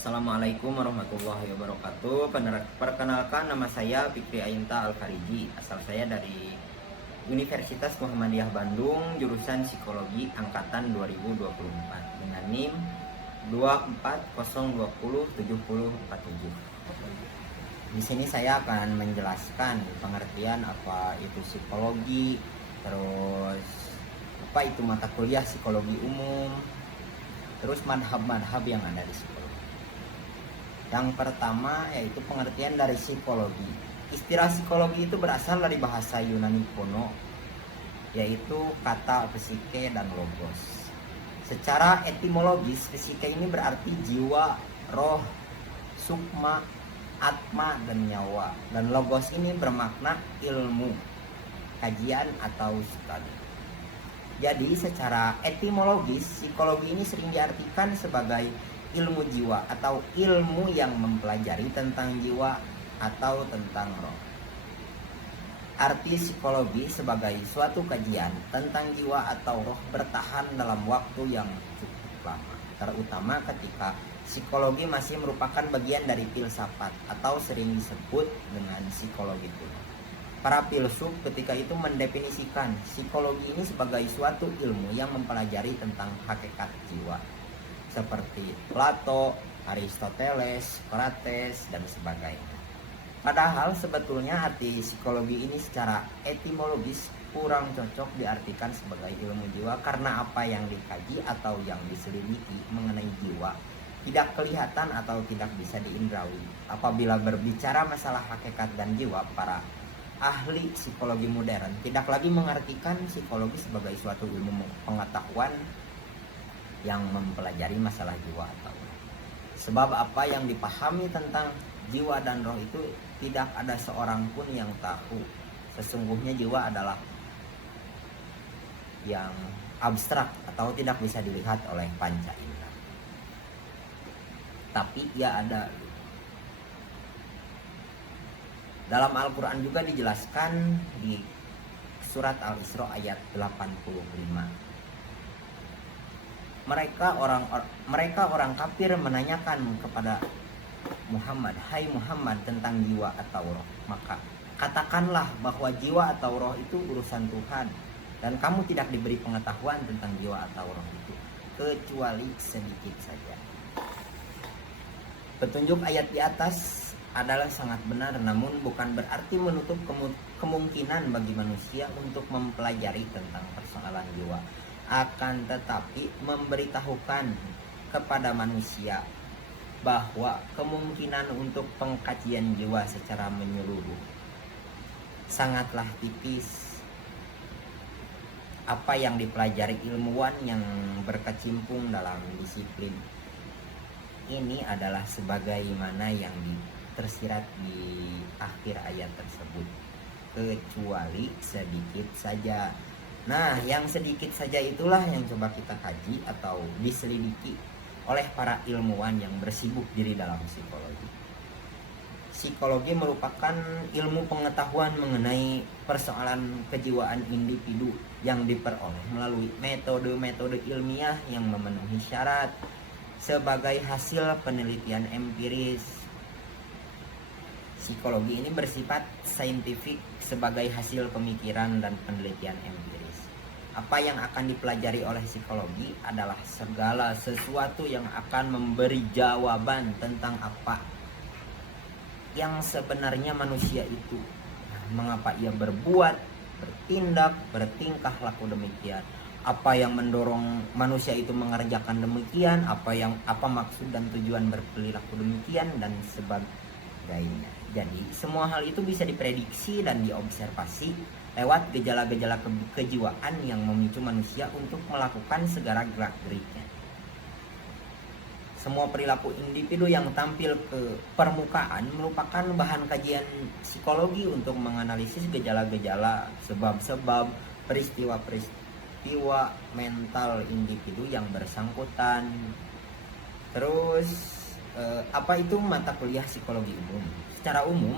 Assalamualaikum warahmatullahi wabarakatuh. Perkenalkan, nama saya Fikri Ainta Al-Khariji. Asal saya dari Universitas Muhammadiyah Bandung, jurusan Psikologi angkatan 2024 dengan NIM 240207047. Di sini saya akan menjelaskan pengertian apa itu psikologi, terus apa itu mata kuliah psikologi umum, terus madhab-madhab yang ada di psikologi. Yang pertama yaitu pengertian dari psikologi. Istilah psikologi itu berasal dari bahasa Yunani kuno, yaitu kata psike dan logos. Secara etimologis, psike ini berarti jiwa, roh, sukma, atma, dan nyawa. Dan logos ini bermakna ilmu, kajian atau studi. Jadi secara etimologis, psikologi ini sering diartikan sebagai ilmu jiwa atau ilmu yang mempelajari tentang jiwa atau tentang roh. Arti psikologi sebagai suatu kajian tentang jiwa atau roh bertahan dalam waktu yang cukup lama, terutama ketika psikologi masih merupakan bagian dari filsafat atau sering disebut dengan psikologi kuno. Para filsuf ketika itu mendefinisikan psikologi ini sebagai suatu ilmu yang mempelajari tentang hakikat jiwa, seperti Plato, Aristoteles, Socrates, dan sebagainya. Padahal sebetulnya arti psikologi ini secara etimologis kurang cocok diartikan sebagai ilmu jiwa, karena apa yang dikaji atau yang diselidiki mengenai jiwa tidak kelihatan atau tidak bisa diindrawi. Apabila berbicara masalah hakikat dan jiwa, para ahli psikologi modern tidak lagi mengartikan psikologi sebagai suatu ilmu pengetahuan yang mempelajari masalah jiwa atau roh. Sebab apa yang dipahami tentang jiwa dan roh itu tidak ada seorang pun yang tahu. Sesungguhnya jiwa adalah yang abstrak atau tidak bisa dilihat oleh panca indera. Tapi ia ada. Dalam Al-Quran juga dijelaskan di surat Al-Isra ayat 85. Mereka orang kafir menanyakan kepada Muhammad, "Hai Muhammad, tentang jiwa atau roh. Maka katakanlah bahwa jiwa atau roh itu urusan Tuhan, dan kamu tidak diberi pengetahuan tentang jiwa atau roh itu, kecuali sedikit saja." Petunjuk ayat di atas adalah sangat benar, namun bukan berarti menutup kemungkinan bagi manusia untuk mempelajari tentang persoalan jiwa. Akan tetapi memberitahukan kepada manusia bahwa kemungkinan untuk pengkajian jiwa secara menyeluruh sangatlah tipis. Apa yang dipelajari ilmuwan yang berkecimpung dalam disiplin ini adalah sebagaimana yang tersirat di akhir ayat tersebut, kecuali sedikit saja. Nah, yang sedikit saja itulah yang coba kita kaji atau diselidiki oleh para ilmuwan yang bersibuk diri dalam psikologi. Psikologi merupakan ilmu pengetahuan mengenai persoalan kejiwaan individu yang diperoleh melalui metode-metode ilmiah yang memenuhi syarat sebagai hasil penelitian empiris. Psikologi ini bersifat saintifik sebagai hasil pemikiran dan penelitian empiris. Apa yang akan dipelajari oleh psikologi adalah segala sesuatu yang akan memberi jawaban tentang apa yang sebenarnya manusia itu. Mengapa ia berbuat, bertindak, bertingkah laku demikian. Apa yang mendorong manusia itu mengerjakan demikian, apa maksud dan tujuan berperilaku demikian, dan sebagainya. Jadi semua hal itu bisa diprediksi dan diobservasi lewat gejala-gejala kejiwaan yang memicu manusia untuk melakukan segala gerak-geriknya. Semua perilaku individu yang tampil ke permukaan merupakan bahan kajian psikologi untuk menganalisis gejala-gejala, sebab-sebab, peristiwa-peristiwa mental individu yang bersangkutan. Terus apa itu mata kuliah psikologi umum? Secara umum,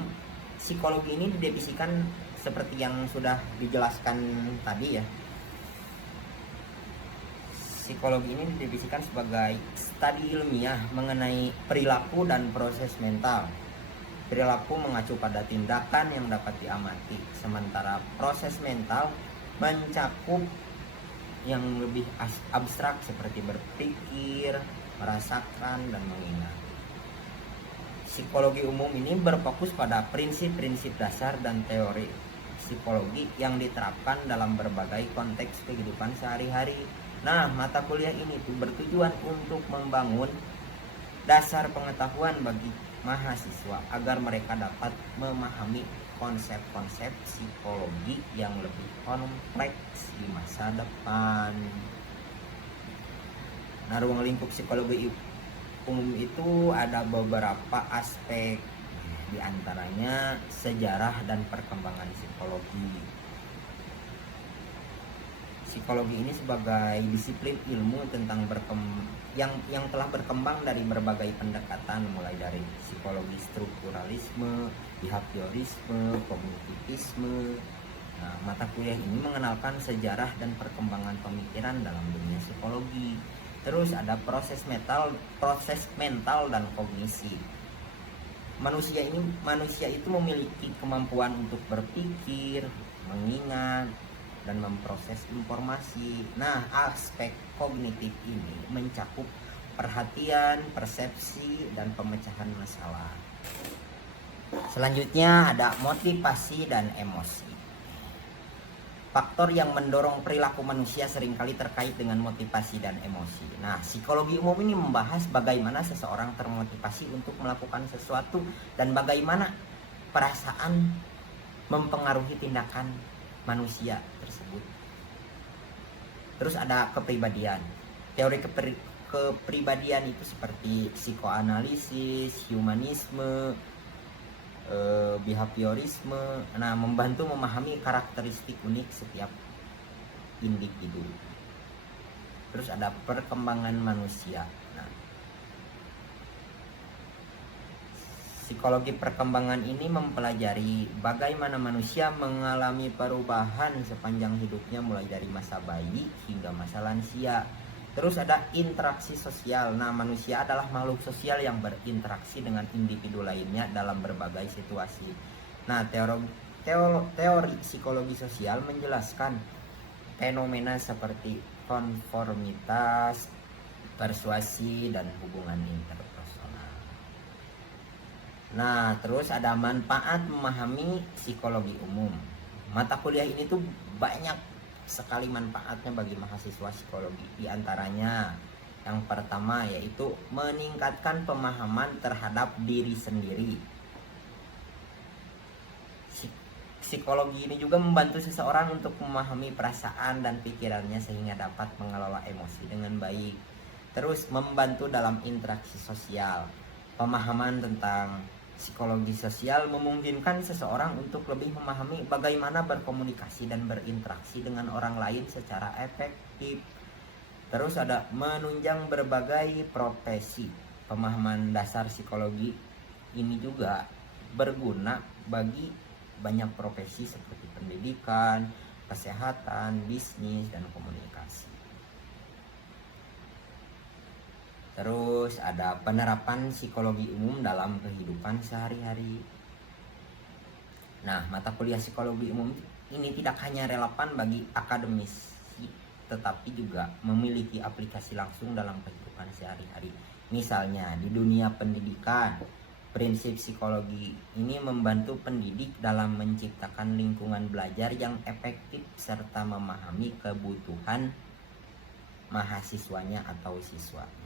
psikologi ini didefinisikan seperti yang sudah dijelaskan tadi ya. psikologi ini didefinisikan sebagai studi ilmiah mengenai perilaku dan proses mental. Perilaku mengacu pada tindakan yang dapat diamati, sementara proses mental mencakup yang lebih abstrak seperti berpikir, merasakan, dan mengingat. Psikologi umum ini berfokus pada prinsip-prinsip dasar dan teori psikologi yang diterapkan dalam berbagai konteks kehidupan sehari-hari. Nah, mata kuliah ini tuh bertujuan untuk membangun dasar pengetahuan bagi mahasiswa agar mereka dapat memahami konsep-konsep psikologi yang lebih kompleks di masa depan. Nah, ruang lingkup psikologi umum itu ada beberapa aspek, di antaranya sejarah dan perkembangan psikologi. Psikologi ini sebagai disiplin ilmu tentang yang telah berkembang dari berbagai pendekatan, mulai dari psikologi strukturalisme, behaviorisme, kognitivisme. Nah, mata kuliah ini mengenalkan sejarah dan perkembangan pemikiran dalam dunia psikologi. Terus ada proses mental dan kognisi. Manusia itu memiliki kemampuan untuk berpikir, mengingat, dan memproses informasi. Nah, aspek kognitif ini mencakup perhatian, persepsi, dan pemecahan masalah. Selanjutnya ada motivasi dan emosi. Faktor yang mendorong perilaku manusia seringkali terkait dengan motivasi dan emosi. Nah, psikologi umum ini membahas bagaimana seseorang termotivasi untuk melakukan sesuatu dan bagaimana perasaan mempengaruhi tindakan manusia tersebut. Terus ada kepribadian. Teori kepribadian itu seperti psikoanalisis, humanisme, behaviorisme. Nah, membantu memahami karakteristik unik setiap individu. Terus ada perkembangan manusia. Nah, psikologi perkembangan ini mempelajari bagaimana manusia mengalami perubahan sepanjang hidupnya, mulai dari masa bayi hingga masa lansia. Terus ada interaksi sosial. Nah, manusia adalah makhluk sosial yang berinteraksi dengan individu lainnya dalam berbagai situasi. Nah, teori psikologi sosial menjelaskan fenomena seperti konformitas, persuasi, dan hubungan interpersonal. Nah, terus ada manfaat memahami psikologi umum. Mata kuliah ini tuh banyak sekali manfaatnya bagi mahasiswa psikologi. Di antaranya yang pertama yaitu meningkatkan pemahaman terhadap diri sendiri. Psikologi ini juga membantu seseorang untuk memahami perasaan dan pikirannya sehingga dapat mengelola emosi dengan baik. Terus membantu dalam interaksi sosial. Pemahaman tentang psikologi sosial memungkinkan seseorang untuk lebih memahami bagaimana berkomunikasi dan berinteraksi dengan orang lain secara efektif. Terus ada menunjang berbagai profesi. Pemahaman dasar psikologi ini juga berguna bagi banyak profesi seperti pendidikan, kesehatan, bisnis, dan komunikasi. Terus ada penerapan psikologi umum dalam kehidupan sehari-hari. Nah, mata kuliah psikologi umum ini tidak hanya relevan bagi akademis, tetapi juga memiliki aplikasi langsung dalam kehidupan sehari-hari. Misalnya di dunia pendidikan, prinsip psikologi ini membantu pendidik dalam menciptakan lingkungan belajar yang efektif serta memahami kebutuhan mahasiswanya atau siswanya.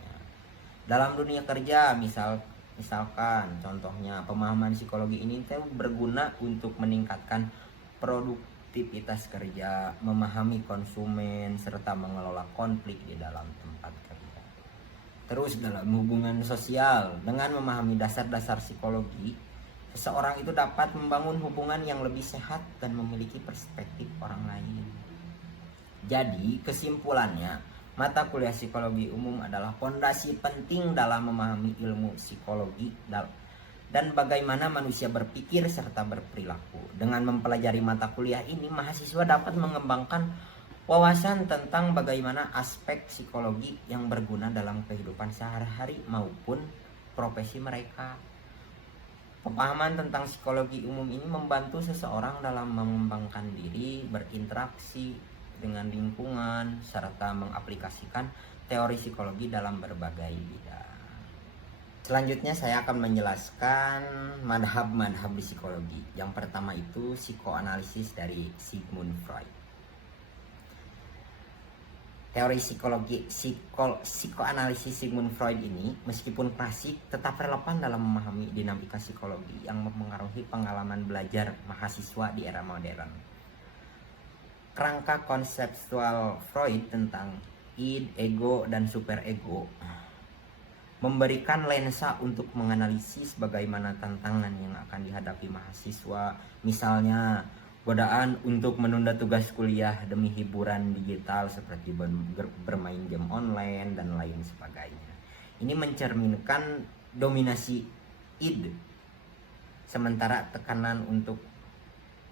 Dalam dunia kerja, misalkan contohnya pemahaman psikologi ini berguna untuk meningkatkan produktivitas kerja, memahami konsumen, serta mengelola konflik di dalam tempat kerja. Terus dalam hubungan sosial, dengan memahami dasar-dasar psikologi, seseorang itu dapat membangun hubungan yang lebih sehat dan memiliki perspektif orang lain. Jadi kesimpulannya, mata kuliah psikologi umum adalah fondasi penting dalam memahami ilmu psikologi dan bagaimana manusia berpikir serta berperilaku. Dengan mempelajari mata kuliah ini, mahasiswa dapat mengembangkan wawasan tentang bagaimana aspek psikologi yang berguna dalam kehidupan sehari-hari maupun profesi mereka. Pemahaman tentang psikologi umum ini membantu seseorang dalam mengembangkan diri, berinteraksi dengan lingkungan, serta mengaplikasikan teori psikologi dalam berbagai bidang. Selanjutnya saya akan menjelaskan madhab-madhab di psikologi. Yang pertama itu psikoanalisis dari Sigmund Freud. Teori psikoanalisis Sigmund Freud ini meskipun klasik tetap relevan dalam memahami dinamika psikologi yang mempengaruhi pengalaman belajar mahasiswa di era modern. Kerangka konseptual Freud tentang id, ego, dan superego memberikan lensa untuk menganalisis bagaimana tantangan yang akan dihadapi mahasiswa, misalnya godaan untuk menunda tugas kuliah demi hiburan digital seperti bermain game online dan lain sebagainya. Ini mencerminkan dominasi id, sementara tekanan untuk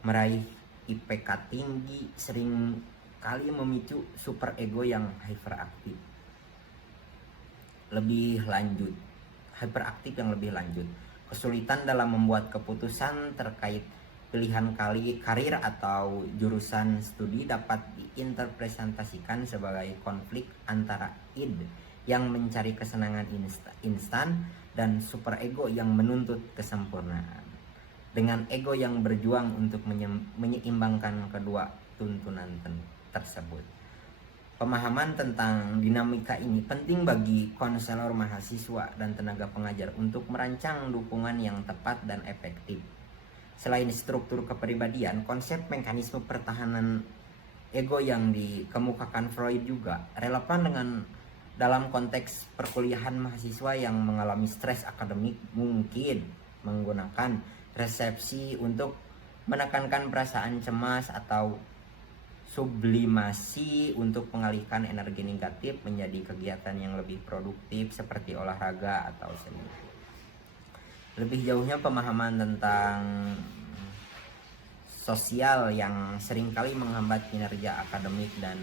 meraih IPK tinggi sering kali memicu superego yang hyperaktif yang lebih lanjut. Kesulitan dalam membuat keputusan terkait pilihan karir atau jurusan studi dapat diinterpretasikan sebagai konflik antara id yang mencari kesenangan instan dan superego yang menuntut kesempurnaan, dengan ego yang berjuang untuk menyeimbangkan kedua tuntunan tersebut. Pemahaman tentang dinamika ini penting bagi konselor mahasiswa dan tenaga pengajar untuk merancang dukungan yang tepat dan efektif. Selain struktur kepribadian, konsep mekanisme pertahanan ego yang dikemukakan Freud juga relevan dengan dalam konteks perkuliahan mahasiswa yang mengalami stres akademik, mungkin menggunakan resepsi untuk menekankan perasaan cemas atau sublimasi untuk mengalihkan energi negatif menjadi kegiatan yang lebih produktif seperti olahraga atau seni. Lebih jauhnya, pemahaman tentang sosial yang seringkali menghambat kinerja akademik dan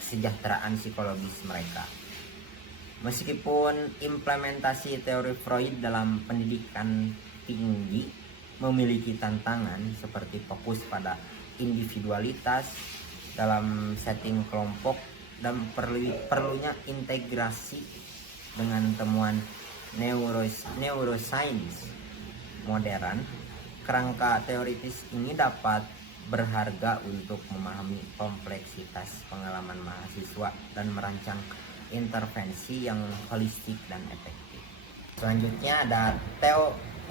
kesejahteraan psikologis mereka. Meskipun implementasi teori Freud dalam pendidikan tinggi memiliki tantangan seperti fokus pada individualitas dalam setting kelompok dan perlunya integrasi dengan temuan neuroscience modern, kerangka teoritis ini dapat berharga untuk memahami kompleksitas pengalaman mahasiswa dan merancang intervensi yang holistik dan efektif. Selanjutnya ada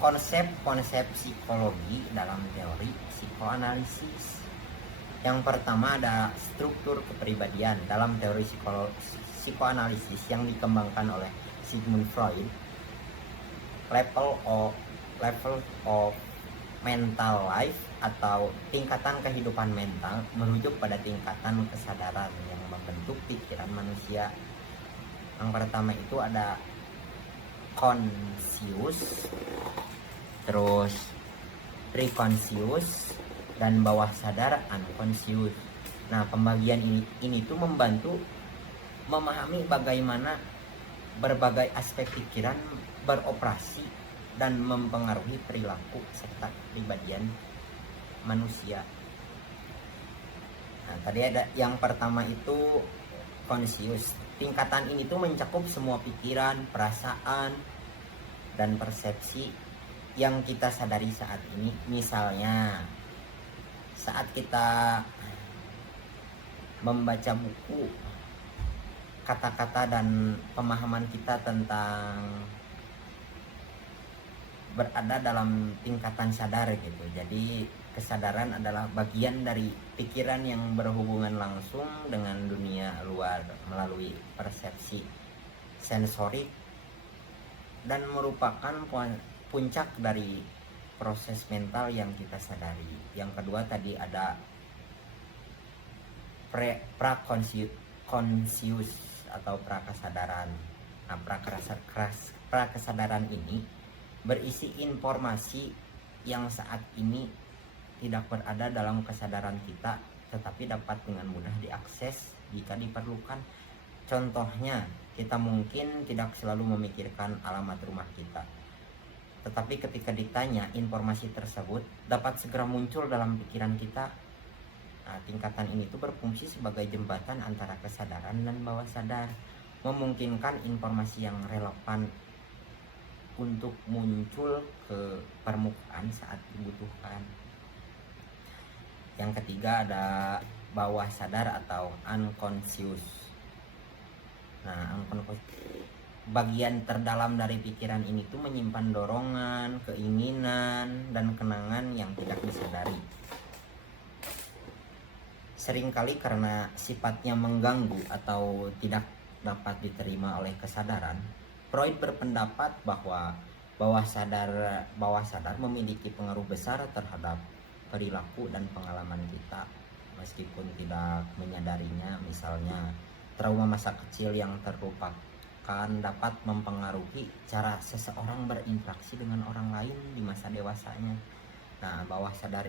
konsep-konsep psikologi dalam teori psikoanalisis. Yang pertama ada struktur kepribadian dalam teori psikoanalisis yang dikembangkan oleh Sigmund Freud. Level of mental life atau tingkatan kehidupan mental merujuk pada tingkatan kesadaran yang membentuk pikiran manusia. Yang pertama itu ada conscious, terus preconscious, dan bawah sadar unconscious. Nah, pembagian ini tuh membantu memahami bagaimana berbagai aspek pikiran beroperasi dan mempengaruhi perilaku serta kepribadian manusia. Nah, tadi ada yang pertama itu conscious. Tingkatan ini tuh mencakup semua pikiran, perasaan, dan persepsi yang kita sadari saat ini. Misalnya, saat kita membaca buku, kata-kata dan pemahaman kita tentang berada dalam tingkatan sadar gitu. Jadi kesadaran adalah bagian dari pikiran yang berhubungan langsung dengan dunia luar melalui persepsi sensorik dan merupakan puncak dari proses mental yang kita sadari. Yang kedua tadi ada pra-conscious atau prakesadaran. Nah, prakesadaran ini berisi informasi yang saat ini tidak berada dalam kesadaran kita tetapi dapat dengan mudah diakses jika diperlukan. Contohnya, kita mungkin tidak selalu memikirkan alamat rumah kita, tetapi ketika ditanya, informasi tersebut dapat segera muncul dalam pikiran kita. Nah, tingkatan ini tuh berfungsi sebagai jembatan antara kesadaran dan bawah sadar, memungkinkan informasi yang relevan untuk muncul ke permukaan saat dibutuhkan. Yang ketiga ada bawah sadar atau unconscious. Nah, bagian terdalam dari pikiran ini tuh menyimpan dorongan, keinginan, dan kenangan yang tidak disadari. Seringkali karena sifatnya mengganggu atau tidak dapat diterima oleh kesadaran, Freud berpendapat bahwa bawah sadar memiliki pengaruh besar terhadap perilaku dan pengalaman kita meskipun tidak menyadarinya. Misalnya, trauma masa kecil yang terlupakan dapat mempengaruhi cara seseorang berinteraksi dengan orang lain di masa dewasanya. Nah, bawah sadar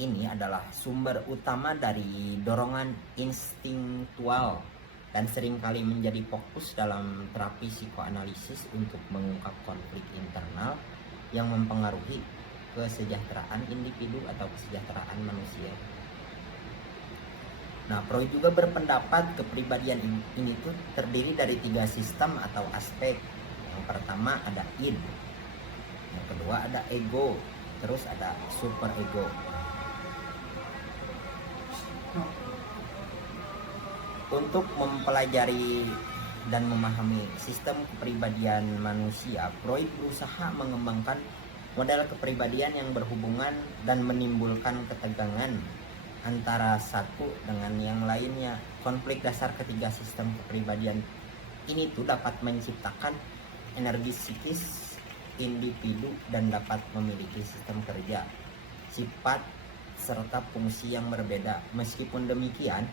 ini adalah sumber utama dari dorongan instingtual dan seringkali menjadi fokus dalam terapi psikoanalisis untuk mengungkap konflik internal yang mempengaruhi kesejahteraan individu atau kesejahteraan manusia. Nah, Freud juga berpendapat kepribadian ini tuh terdiri dari 3 sistem atau aspek. Yang pertama ada id, yang kedua ada ego, terus ada superego. Untuk mempelajari dan memahami sistem kepribadian manusia, Freud berusaha mengembangkan model kepribadian yang berhubungan dan menimbulkan ketegangan antara satu dengan yang lainnya. Konflik dasar ketiga sistem kepribadian ini tuh dapat menciptakan energi psikis individu dan dapat memiliki sistem kerja, sifat, serta fungsi yang berbeda. Meskipun demikian,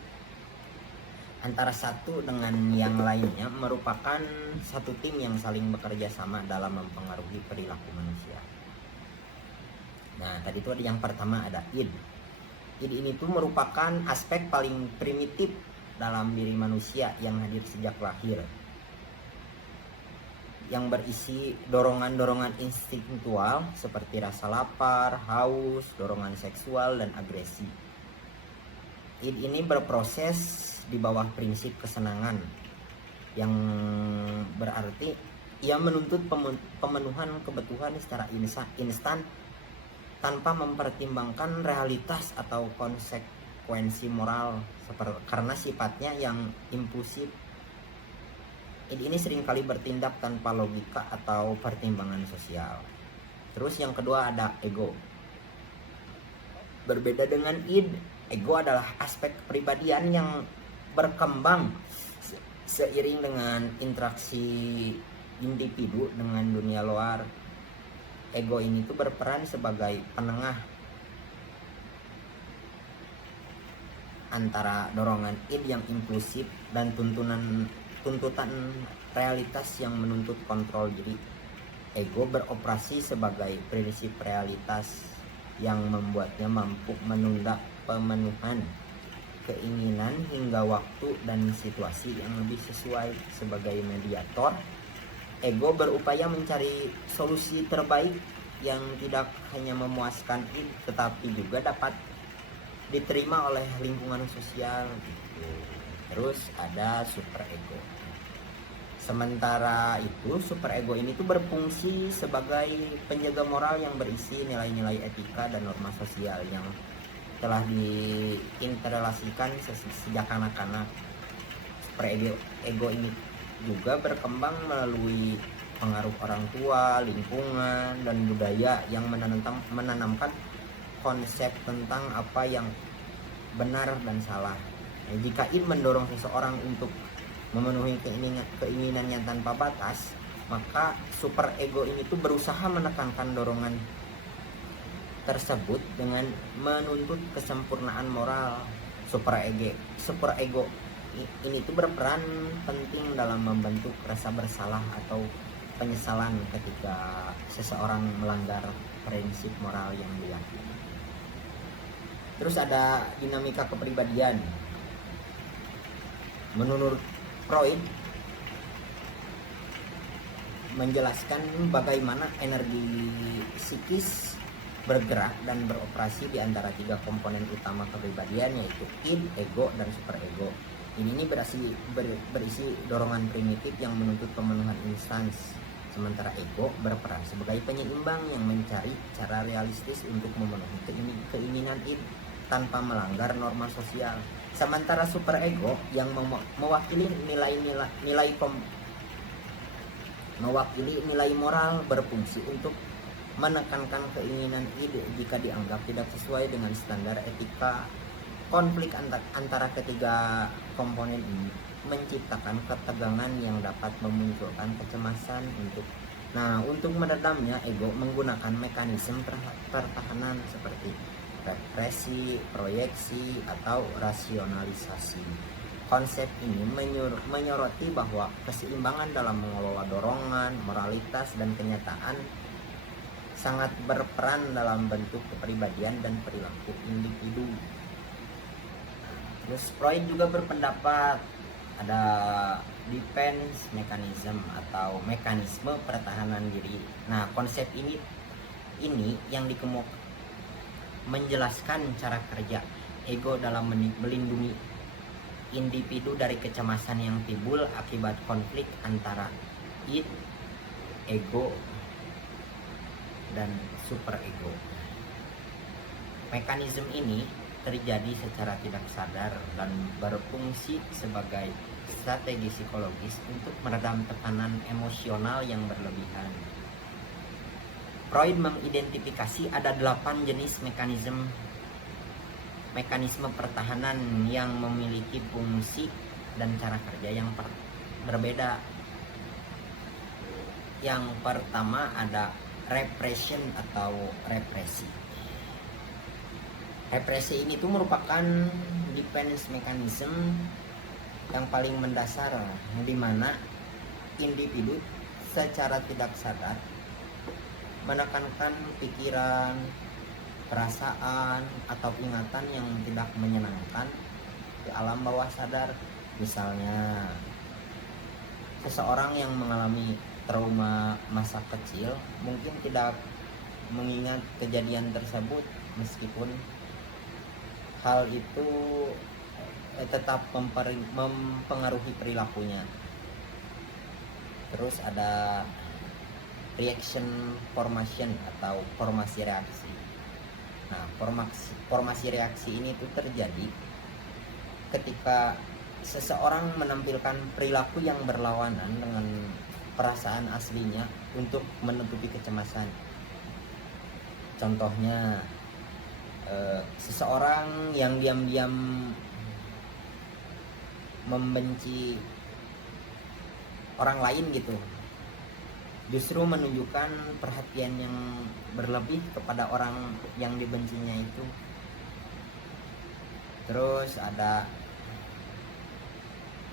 antara satu dengan yang lainnya merupakan satu tim yang saling bekerja sama dalam mempengaruhi perilaku manusia. Nah, tadi itu ada yang pertama ada id. Id ini tuh merupakan aspek paling primitif dalam diri manusia yang hadir sejak lahir, yang berisi dorongan-dorongan instingtual seperti rasa lapar, haus, dorongan seksual, dan agresi. Id ini berproses di bawah prinsip kesenangan, yang berarti ia menuntut pemenuhan kebutuhan secara instan tanpa mempertimbangkan realitas atau konsekuensi moral, karena sifatnya yang impulsif. Ini seringkali bertindak tanpa logika atau pertimbangan sosial. Terus yang kedua ada ego. Berbeda dengan id, ego adalah aspek kepribadian yang berkembang seiring dengan interaksi individu dengan dunia luar. Ego ini tuh berperan sebagai penengah antara dorongan id yang impulsif dan tuntutan realitas yang menuntut kontrol diri. Ego beroperasi sebagai prinsip realitas yang membuatnya mampu menunda pemenuhan keinginan hingga waktu dan situasi yang lebih sesuai. Sebagai mediator, ego berupaya mencari solusi terbaik yang tidak hanya memuaskan id, tetapi juga dapat diterima oleh lingkungan sosial gitu. Terus ada superego. Sementara itu, superego ini tuh berfungsi sebagai penjaga moral yang berisi nilai-nilai etika dan norma sosial yang telah diinterrelasikan sejak kanak-kanak. Superego ini juga berkembang melalui pengaruh orang tua, lingkungan, dan budaya yang menanamkan konsep tentang apa yang benar dan salah. Jika id mendorong seseorang untuk memenuhi keinginannya tanpa batas, maka superego ini tuh berusaha menekankan dorongan tersebut dengan menuntut kesempurnaan moral. Superego ini tuh berperan penting dalam membentuk rasa bersalah atau penyesalan ketika seseorang melanggar prinsip moral yang diyakini. Terus ada dinamika kepribadian. Menurut Freud menjelaskan bagaimana energi psikis bergerak dan beroperasi di antara 3 komponen utama kepribadian, yaitu id, ego, dan superego. Ini berisi dorongan primitif yang menuntut pemenuhan instans, sementara ego berperan sebagai penyeimbang yang mencari cara realistis untuk memenuhi keinginan id tanpa melanggar norma sosial. Sementara superego yang mewakili nilai moral berfungsi untuk menekankan keinginan ide jika dianggap tidak sesuai dengan standar etika. Konflik antara ketiga komponen ini menciptakan ketegangan yang dapat memunculkan kecemasan. Untuk meredamnya, ego menggunakan mekanisme pertahanan seperti represi, proyeksi, atau rasionalisasi. Konsep ini menyoroti bahwa keseimbangan dalam mengelola dorongan, moralitas, dan kenyataan sangat berperan dalam bentuk kepribadian dan perilaku individu. Terus Freud juga berpendapat ada defense mechanism atau mekanisme pertahanan diri. Nah, konsep ini yang menjelaskan cara kerja ego dalam melindungi individu dari kecemasan yang timbul akibat konflik antara id, ego, dan superego. Mekanisme ini terjadi secara tidak sadar dan berfungsi sebagai strategi psikologis untuk meredam tekanan emosional yang berlebihan. Freud mengidentifikasi ada 8 jenis mekanisme pertahanan yang memiliki fungsi dan cara kerja yang berbeda. Yang pertama ada repression atau represi. Represi ini tuh merupakan defense mechanism yang paling mendasar, di mana individu secara tidak sadar menekankan pikiran, perasaan, atau ingatan yang tidak menyenangkan di alam bawah sadar. Misalnya, seseorang yang mengalami trauma masa kecil mungkin tidak mengingat kejadian tersebut, meskipun hal itu tetap mempengaruhi perilakunya. Terus ada reaction formation atau formasi reaksi. Nah, formasi reaksi ini tuh terjadi ketika seseorang menampilkan perilaku yang berlawanan dengan perasaan aslinya untuk menutupi kecemasan. Contohnya, seseorang yang diam-diam membenci orang lain gitu, justru menunjukkan perhatian yang berlebih kepada orang yang dibencinya itu. Terus ada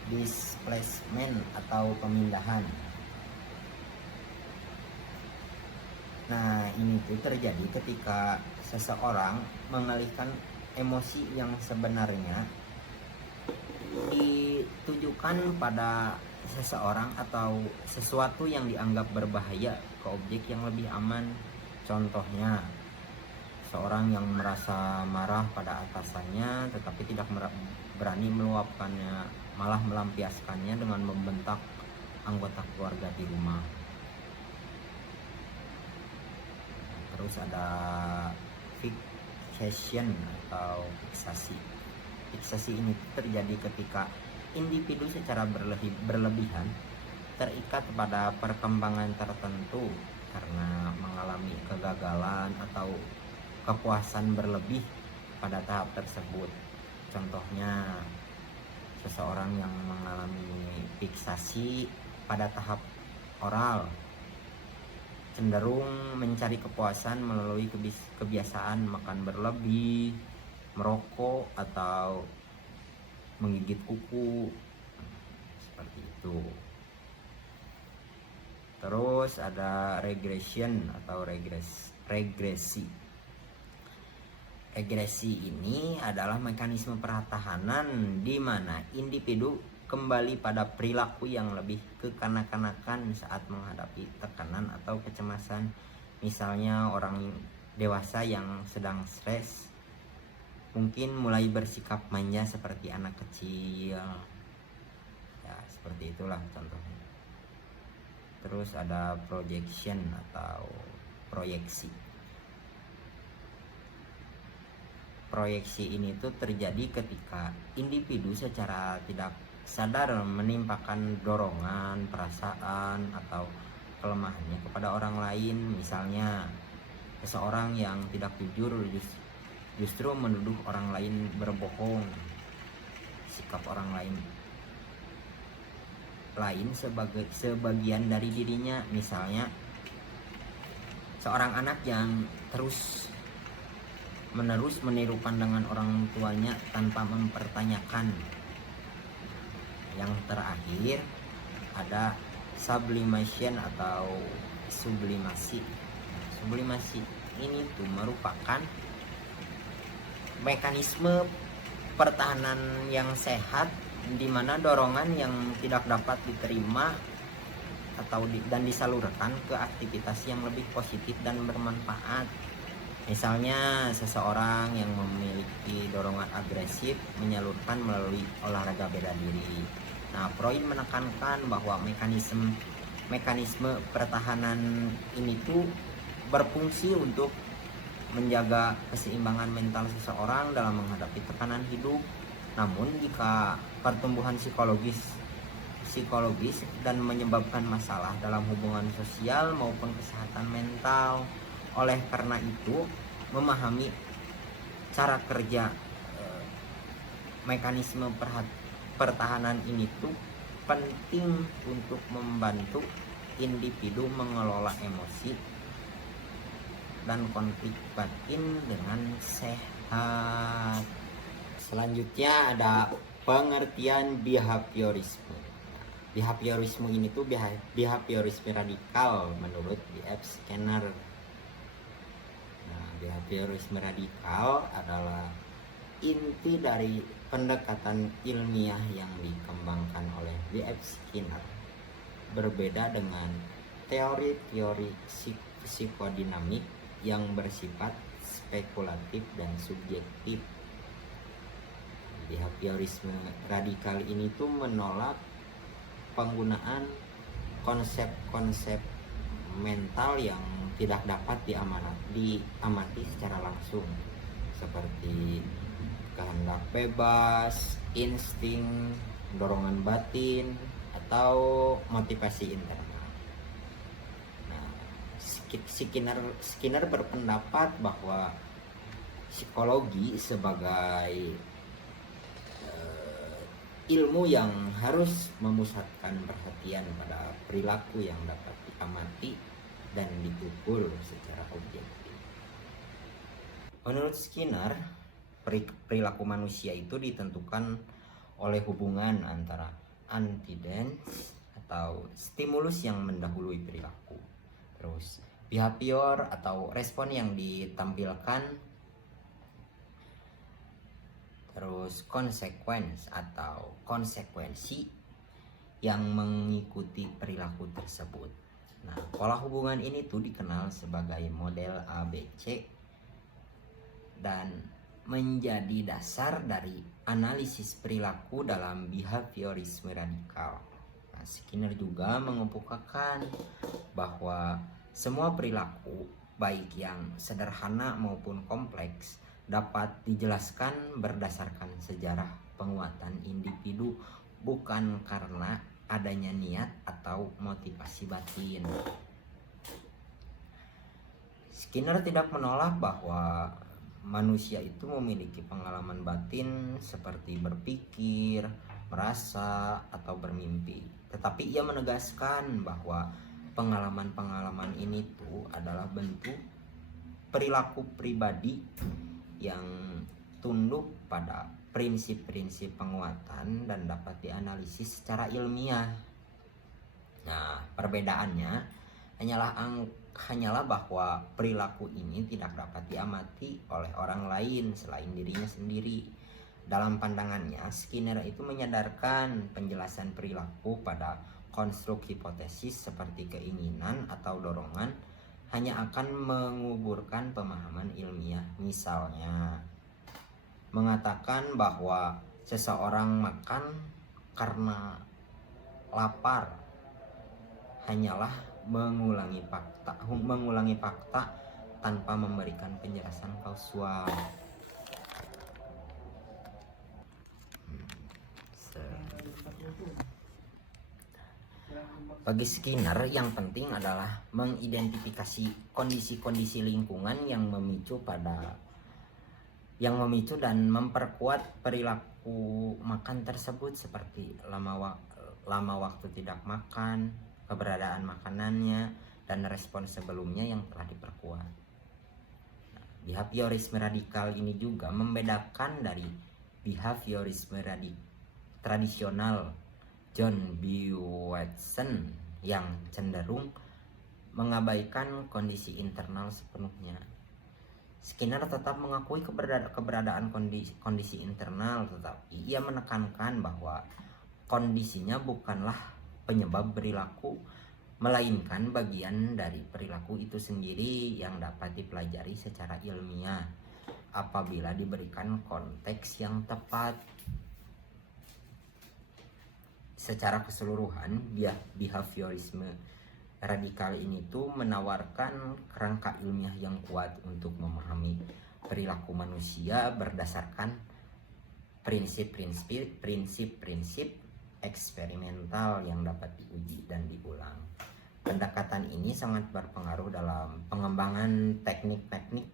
displacement atau pemindahan. Nah, ini tuh terjadi ketika seseorang mengalihkan emosi yang sebenarnya ditujukan pada seseorang atau sesuatu yang dianggap berbahaya ke objek yang lebih aman. Contohnya, seorang yang merasa marah pada atasannya tetapi tidak berani meluapkannya, malah melampiaskannya dengan membentak anggota keluarga di rumah. Terus ada fixation atau fiksasi. Fiksasi ini terjadi ketika individu secara berlebihan terikat pada perkembangan tertentu karena mengalami kegagalan atau kepuasan berlebih pada tahap tersebut. Contohnya, seseorang yang mengalami fiksasi pada tahap oral cenderung mencari kepuasan melalui kebiasaan makan berlebih, merokok, atau menggigit kuku, seperti itu. Terus ada regression atau regresi. Regresi ini adalah mekanisme pertahanan di mana individu kembali pada perilaku yang lebih kekanak-kanakan saat menghadapi tekanan atau kecemasan. Misalnya orang dewasa yang sedang stres mungkin mulai bersikap manja seperti anak kecil. Ya, seperti itulah contohnya. Terus ada projection atau proyeksi. Proyeksi ini tuh terjadi ketika individu secara tidak sadar menimpakan dorongan, perasaan, atau kelemahannya kepada orang lain. Misalnya, seseorang yang tidak jujur justru menuduh orang lain berbohong. Sikap orang lain sebagian dari dirinya. Misalnya, seorang anak yang menerus meniru pandangan orang tuanya tanpa mempertanyakan. Yang terakhir ada sublimation atau sublimasi. Sublimasi ini tuh merupakan mekanisme pertahanan yang sehat di mana dorongan yang tidak dapat diterima dan disalurkan ke aktivitas yang lebih positif dan bermanfaat. Misalnya seseorang yang memiliki dorongan agresif menyalurkan melalui olahraga bela diri. Nah, Freud menekankan bahwa mekanisme pertahanan ini tuh berfungsi untuk menjaga keseimbangan mental seseorang dalam menghadapi tekanan hidup. Namun jika pertumbuhan psikologis dan menyebabkan masalah dalam hubungan sosial maupun kesehatan mental. Oleh karena itu, memahami cara kerja mekanisme pertahanan ini tuh penting untuk membantu individu mengelola emosi dan konflik batin dengan sehat. Selanjutnya ada pengertian behaviorisme. Behaviorisme ini tuh behaviorisme radikal menurut B.F. Skinner. Nah, behaviorisme radikal adalah inti dari pendekatan ilmiah yang dikembangkan oleh B.F. Skinner. Berbeda dengan teori-teori psikodinamik yang bersifat spekulatif dan subjektif. Behaviorisme radikal ini tuh menolak penggunaan konsep-konsep mental yang tidak dapat diamati secara langsung, seperti kehendak bebas, insting, dorongan batin, atau motivasi internal. Nah, Skinner berpendapat bahwa psikologi sebagai ilmu yang harus memusatkan perhatian pada perilaku yang dapat diamati dan dipukul secara objektif. Menurut Skinner, perilaku manusia itu ditentukan oleh hubungan antara antecedents atau stimulus yang mendahului perilaku, terus behavior atau respon yang ditampilkan, terus konsekuensi atau konsekuensi yang mengikuti perilaku tersebut. Nah, pola hubungan ini tuh dikenal sebagai model ABC dan menjadi dasar dari analisis perilaku dalam behaviorisme radikal. Nah, Skinner juga mengemukakan bahwa semua perilaku, baik yang sederhana maupun kompleks, dapat dijelaskan berdasarkan sejarah penguatan individu, bukan karena adanya niat atau motivasi batin. Skinner tidak menolak bahwa manusia itu memiliki pengalaman batin seperti berpikir, merasa, atau bermimpi. Tetapi ia menegaskan bahwa pengalaman-pengalaman ini tuh adalah bentuk perilaku pribadi yang tunduk pada prinsip-prinsip penguatan dan dapat dianalisis secara ilmiah. Nah, perbedaannya hanyalah bahwa perilaku ini tidak dapat diamati oleh orang lain selain dirinya sendiri. Dalam pandangannya, Skinner itu menyadarkan penjelasan perilaku pada konstruk hipotesis seperti keinginan atau dorongan hanya akan menguburkan pemahaman ilmiah. Misalnya, mengatakan bahwa seseorang makan karena lapar hanyalah mengulangi fakta tanpa memberikan penjelasan kausal. Bagi Skinner, yang penting adalah mengidentifikasi kondisi-kondisi lingkungan yang memicu dan memperkuat perilaku makan tersebut, seperti lama waktu tidak makan, keberadaan makanannya, dan respon sebelumnya yang telah diperkuat. Behaviorisme radikal ini juga membedakan dari behaviorisme tradisional John B. Watson yang cenderung mengabaikan kondisi internal sepenuhnya. Skinner tetap mengakui keberadaan kondisi internal, tetapi ia menekankan bahwa kondisinya bukanlah penyebab perilaku, melainkan bagian dari perilaku itu sendiri yang dapat dipelajari secara ilmiah apabila diberikan konteks yang tepat. Secara keseluruhan, behaviorisme radikal ini tuh menawarkan kerangka ilmiah yang kuat untuk memahami perilaku manusia berdasarkan prinsip-prinsip eksperimental yang dapat diuji dan diulang. Pendekatan ini sangat berpengaruh dalam pengembangan teknik-teknik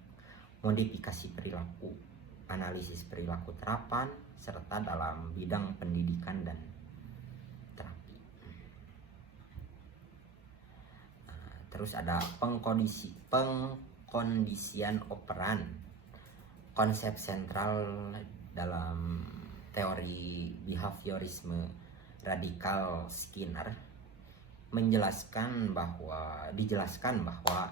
modifikasi perilaku, analisis perilaku terapan, serta dalam bidang pendidikan dan terapi. Terus ada pengkondisian operan. Konsep sentral dalam teori behaviorisme radikal Skinner dijelaskan bahwa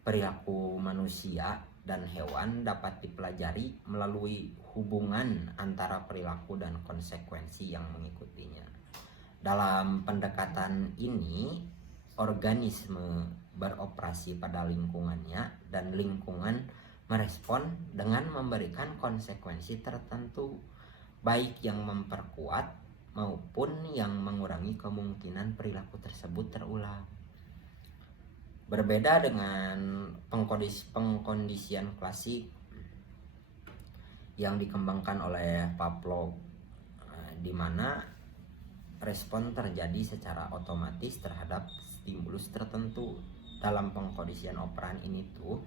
perilaku manusia dan hewan dapat dipelajari melalui hubungan antara perilaku dan konsekuensi yang mengikutinya. Dalam pendekatan ini, organisme beroperasi pada lingkungannya dan lingkungan merespon dengan memberikan konsekuensi tertentu, baik yang memperkuat maupun yang mengurangi kemungkinan perilaku tersebut terulang. Berbeda dengan pengkondisian klasik yang dikembangkan oleh Pavlov, di mana respon terjadi secara otomatis terhadap stimulus tertentu. Dalam pengkondisian operan ini tuh,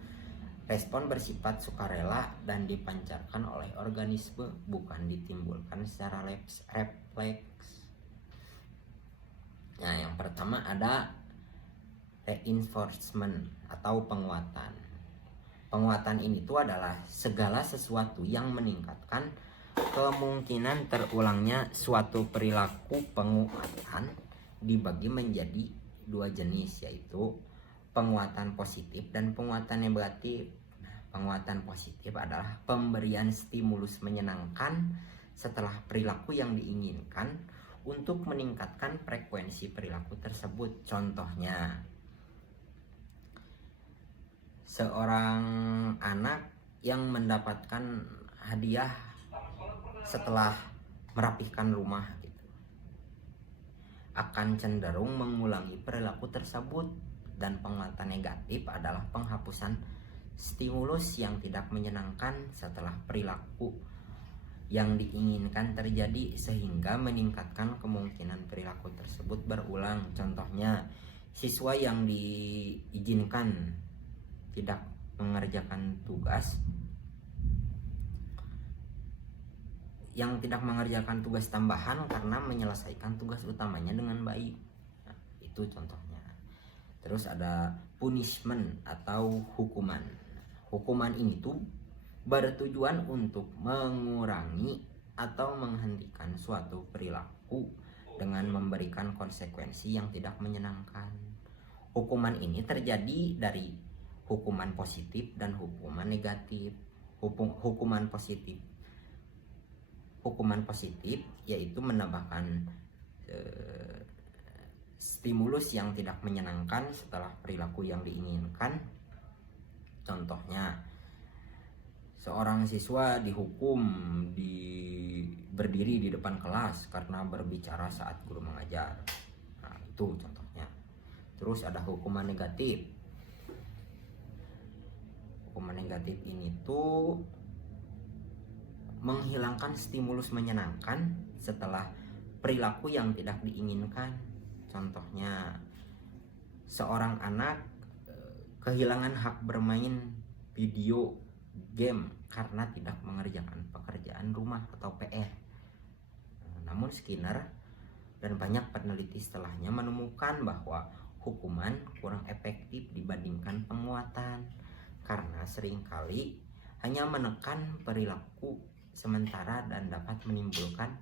respon bersifat sukarela dan dipancarkan oleh organisme, bukan ditimbulkan secara refleks. Nah, yang pertama ada reinforcement atau penguatan. Penguatan ini tuh adalah segala sesuatu yang meningkatkan kemungkinan terulangnya suatu perilaku. Penguatan dibagi menjadi dua jenis, yaitu penguatan positif dan penguatan negatif. Penguatan positif adalah pemberian stimulus menyenangkan setelah perilaku yang diinginkan untuk meningkatkan frekuensi perilaku tersebut. Contohnya, seorang anak yang mendapatkan hadiah setelah merapihkan rumah gitu, akan cenderung mengulangi perilaku tersebut. Dan penguatan negatif adalah penghapusan stimulus yang tidak menyenangkan setelah perilaku yang diinginkan terjadi, sehingga meningkatkan kemungkinan perilaku tersebut berulang. Contohnya, siswa yang diizinkan tidak mengerjakan tugas tambahan karena menyelesaikan tugas utamanya dengan baik. Nah, itu contohnya. Terus ada punishment atau hukuman. Hukuman ini tuh bertujuan untuk mengurangi atau menghentikan suatu perilaku dengan memberikan konsekuensi yang tidak menyenangkan. Hukuman ini terjadi dari hukuman positif dan hukuman negatif. Hukuman positif yaitu menambahkan stimulus yang tidak menyenangkan setelah perilaku yang diinginkan. Contohnya, seorang siswa dihukum berdiri di depan kelas karena berbicara saat guru mengajar. Nah, itu contohnya. Terus ada hukuman negatif. Hukuman negatif ini tuh menghilangkan stimulus menyenangkan setelah perilaku yang tidak diinginkan. Contohnya, seorang anak kehilangan hak bermain video game karena tidak mengerjakan pekerjaan rumah atau PR. Namun Skinner dan banyak peneliti setelahnya menemukan bahwa hukuman kurang efektif dibandingkan penguatan, karena seringkali hanya menekan perilaku sementara dan dapat menimbulkan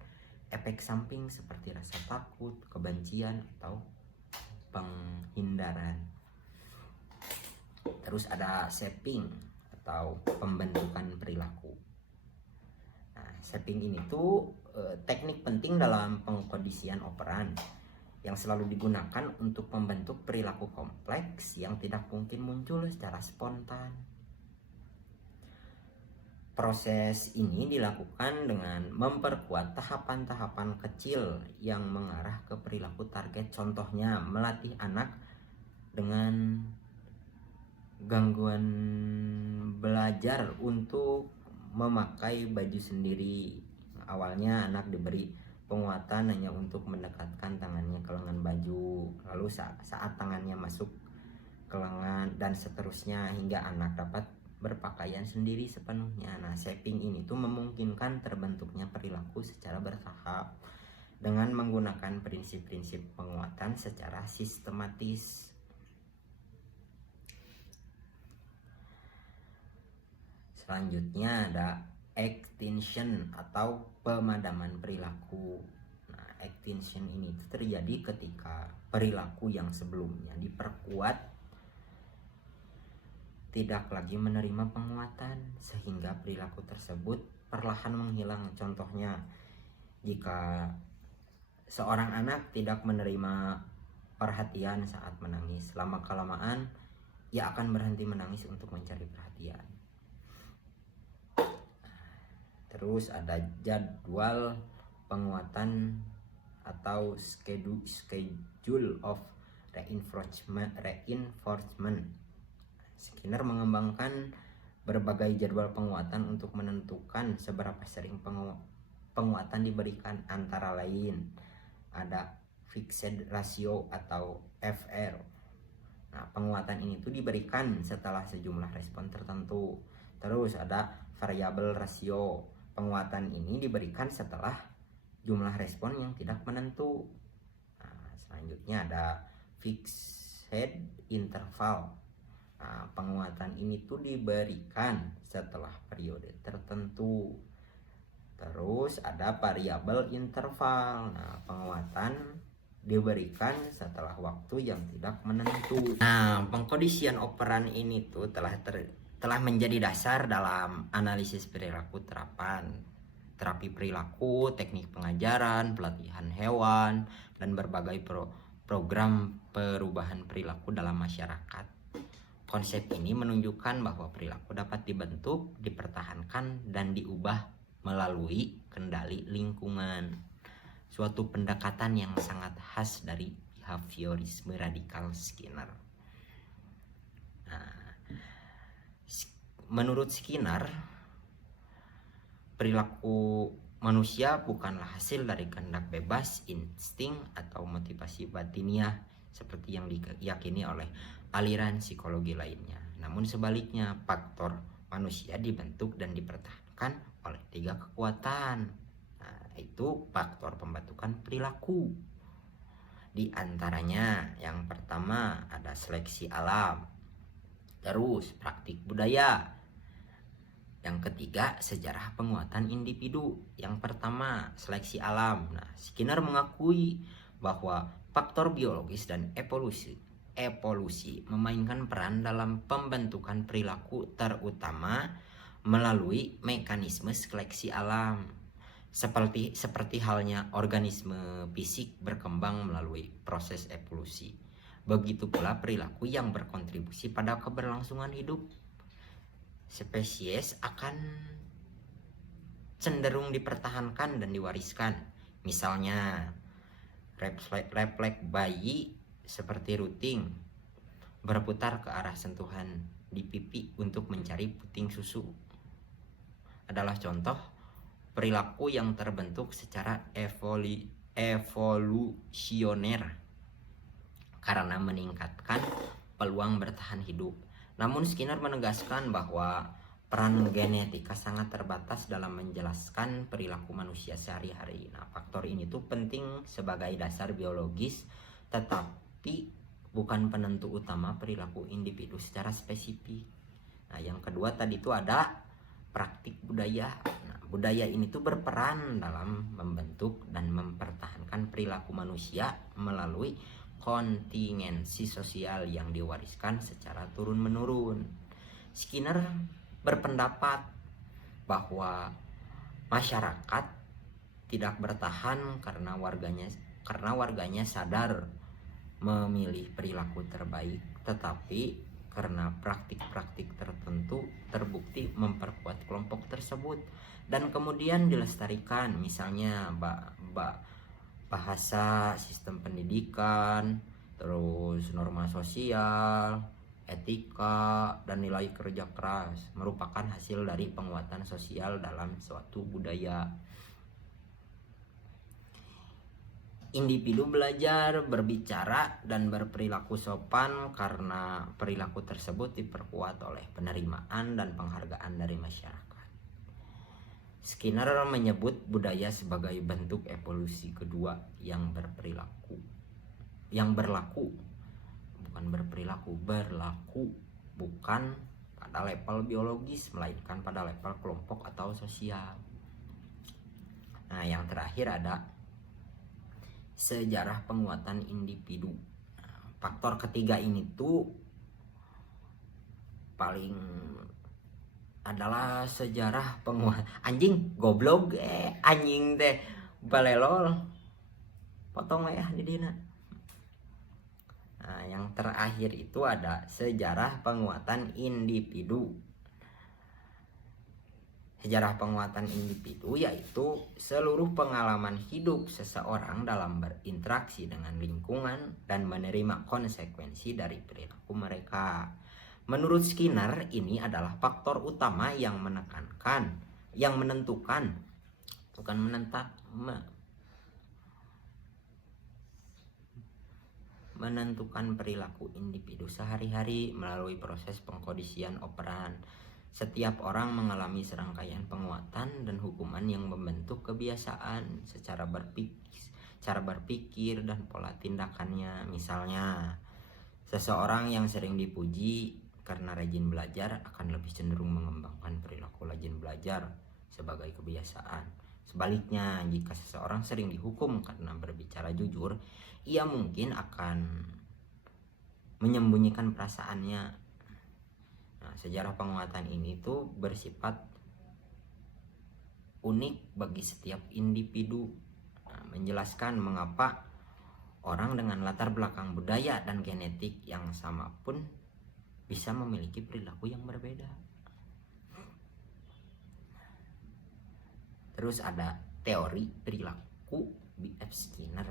efek samping seperti rasa takut, kebencian, atau penghindaran. Terus ada shaping atau pembentukan perilaku. Nah, shaping ini tuh teknik penting dalam pengkondisian operan yang selalu digunakan untuk membentuk perilaku kompleks yang tidak mungkin muncul secara spontan. Proses ini dilakukan dengan memperkuat tahapan-tahapan kecil yang mengarah ke perilaku target. Contohnya, melatih anak dengan gangguan belajar untuk memakai baju sendiri. Awalnya anak diberi penguatan hanya untuk mendekatkan tangannya ke lengan baju, lalu saat tangannya masuk ke lengan dan seterusnya hingga anak dapat berpakaian sendiri sepenuhnya. Nah, shaping ini tuh memungkinkan terbentuknya perilaku secara bertahap dengan menggunakan prinsip-prinsip penguatan secara sistematis. Selanjutnya ada extinction atau pemadaman perilaku. Nah, extinction ini terjadi ketika perilaku yang sebelumnya diperkuat tidak lagi menerima penguatan sehingga perilaku tersebut perlahan menghilang. Contohnya, jika seorang anak tidak menerima perhatian saat menangis, lama-kelamaan ia akan berhenti menangis untuk mencari perhatian. Terus ada jadwal penguatan atau schedule of reinforcement. Skinner mengembangkan berbagai jadwal penguatan untuk menentukan seberapa sering penguatan diberikan. Antara lain ada fixed ratio atau FR. Nah, penguatan ini tuh diberikan setelah sejumlah respon tertentu. Terus ada variable ratio. Penguatan ini diberikan setelah jumlah respon yang tidak menentu. Nah, selanjutnya ada fixed interval. Nah, penguatan ini tuh diberikan setelah periode tertentu. Terus ada variabel interval. Nah, penguatan diberikan setelah waktu yang tidak menentu. Nah, pengkondisian operan ini tuh telah menjadi dasar dalam analisis perilaku terapi perilaku, teknik pengajaran, pelatihan hewan, dan berbagai program perubahan perilaku dalam masyarakat. Konsep ini menunjukkan bahwa perilaku dapat dibentuk, dipertahankan, dan diubah melalui kendali lingkungan. Suatu pendekatan yang sangat khas dari behaviorisme radikal Skinner. Nah, menurut Skinner, perilaku manusia bukanlah hasil dari kehendak bebas, insting, atau motivasi batiniah seperti yang diyakini oleh aliran psikologi lainnya. Namun sebaliknya, faktor manusia dibentuk dan dipertahankan oleh 3 kekuatan. Nah, itu faktor pembentukan perilaku. Di antaranya yang pertama ada seleksi alam, terus praktik budaya, yang ketiga sejarah penguatan individu. Yang pertama seleksi alam. Nah, Skinner mengakui bahwa faktor biologis dan evolusi memainkan peran dalam pembentukan perilaku terutama melalui mekanisme seleksi alam. Seperti halnya organisme fisik berkembang melalui proses evolusi. Begitu pula perilaku yang berkontribusi pada keberlangsungan hidup. Spesies akan cenderung dipertahankan dan diwariskan. Misalnya, refleks bayi seperti ruting berputar ke arah sentuhan di pipi untuk mencari puting susu adalah contoh perilaku yang terbentuk secara evolusioner karena meningkatkan peluang bertahan hidup. Namun Skinner menegaskan bahwa peran genetika sangat terbatas dalam menjelaskan perilaku manusia sehari-hari. Nah, faktor ini tuh penting sebagai dasar biologis, tetapi bukan penentu utama perilaku individu secara spesifik. Nah, yang kedua tadi itu ada praktik budaya. Nah, budaya ini tuh berperan dalam membentuk dan mempertahankan perilaku manusia melalui kontingensi sosial yang diwariskan secara turun-menurun. Skinner berpendapat bahwa masyarakat tidak bertahan karena warganya sadar memilih perilaku terbaik, tetapi karena praktik-praktik tertentu terbukti memperkuat kelompok tersebut dan kemudian dilestarikan, misalnya bahasa, sistem pendidikan, terus norma sosial, etika, dan nilai kerja keras merupakan hasil dari penguatan sosial dalam suatu budaya. Individu belajar berbicara dan berperilaku sopan karena perilaku tersebut diperkuat oleh penerimaan dan penghargaan dari masyarakat. Skinner menyebut budaya sebagai bentuk evolusi kedua yang berlaku bukan pada level biologis melainkan pada level kelompok atau sosial. Nah, yang terakhir ada sejarah penguatan individu. Nah, faktor ketiga ini tuh paling adalah sejarah penguatan anjing goblok anjing teh balelol potong ya di dina. Nah, yang terakhir itu ada sejarah penguatan individu. Sejarah penguatan individu yaitu seluruh pengalaman hidup seseorang dalam berinteraksi dengan lingkungan dan menerima konsekuensi dari perilaku mereka. Menurut Skinner, ini adalah faktor utama yang menentukan perilaku individu sehari-hari melalui proses pengkondisian operan. Setiap orang mengalami serangkaian penguatan dan hukuman yang membentuk kebiasaan secara berpikir dan pola tindakannya. Misalnya, seseorang yang sering dipuji karena rajin belajar akan lebih cenderung mengembangkan perilaku rajin belajar sebagai kebiasaan. Sebaliknya, jika seseorang sering dihukum karena berbicara jujur, ia mungkin akan menyembunyikan perasaannya. Nah, sejarah penguatan ini tuh bersifat unik bagi setiap individu. Nah, menjelaskan mengapa orang dengan latar belakang budaya dan genetik yang sama pun bisa memiliki perilaku yang berbeda. Terus ada teori perilaku B.F. Skinner.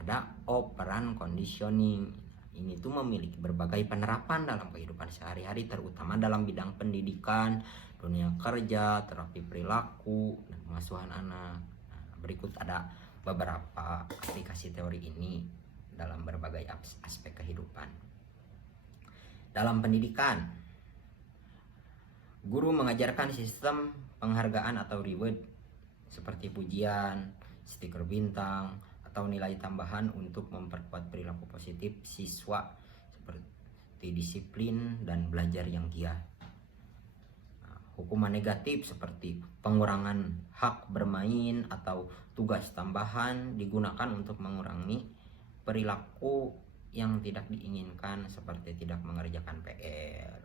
Ada operan conditioning. Ini tuh memiliki berbagai penerapan dalam kehidupan sehari-hari, terutama dalam bidang pendidikan, dunia kerja, terapi perilaku, dan pengasuhan anak. Nah, berikut ada beberapa aplikasi teori ini dalam berbagai aspek kehidupan. Dalam pendidikan, guru mengajarkan sistem penghargaan atau reward seperti pujian, stiker bintang, atau nilai tambahan untuk memperkuat perilaku positif siswa seperti disiplin dan belajar yang giat. Nah, hukuman negatif seperti pengurangan hak bermain atau tugas tambahan digunakan untuk mengurangi perilaku yang tidak diinginkan seperti tidak mengerjakan PR.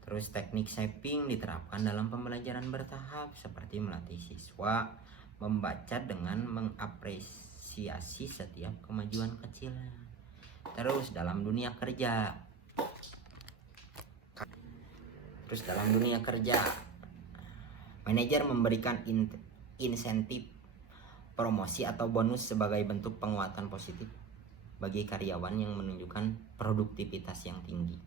Terus teknik shaping diterapkan dalam pembelajaran bertahap seperti melatih siswa membaca dengan mengapresiasi setiap kemajuan kecil. Terus dalam dunia kerja. Manajer memberikan insentif, promosi atau bonus sebagai bentuk penguatan positif bagi karyawan yang menunjukkan produktivitas yang tinggi.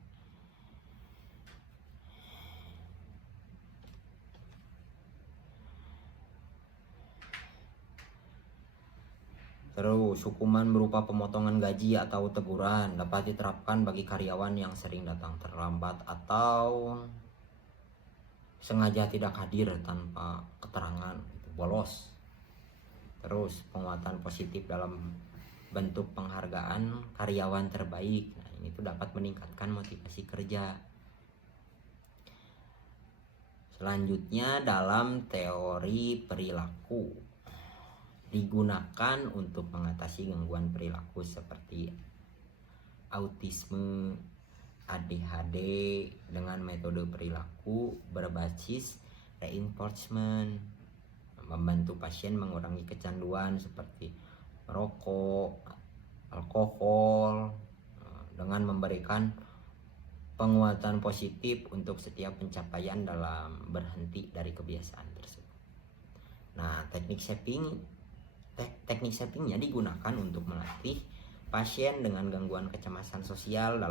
Terus hukuman berupa pemotongan gaji atau teguran dapat diterapkan bagi karyawan yang sering datang terlambat atau sengaja tidak hadir tanpa keterangan, bolos. Terus penguatan positif dalam bentuk penghargaan karyawan terbaik. Nah, ini tuh dapat meningkatkan motivasi kerja. Selanjutnya dalam teori perilaku digunakan untuk mengatasi gangguan perilaku seperti autisme, ADHD dengan metode perilaku berbasis reinforcement, membantu pasien mengurangi kecanduan seperti merokok, alkohol, dengan memberikan penguatan positif untuk setiap pencapaian dalam berhenti dari kebiasaan tersebut. Nah, teknik shapingnya digunakan untuk melatih pasien dengan gangguan kecemasan sosial